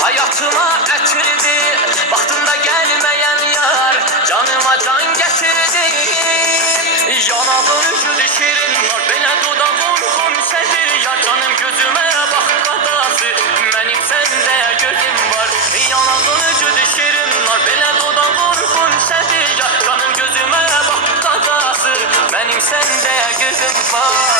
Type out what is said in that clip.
Hayatıma etirdi, baktığımda gelmeyen yar, canıma can getirdi. Yanağın ucu şirin var, belə dodağın xumsədir yar, canım gözüme bak qadası, mənim səndə gözüm var. Yanağın ucu şirin var, belə dodağın xumsədir yar, canım gözüme bak qadası, mənim səndə gözüm var.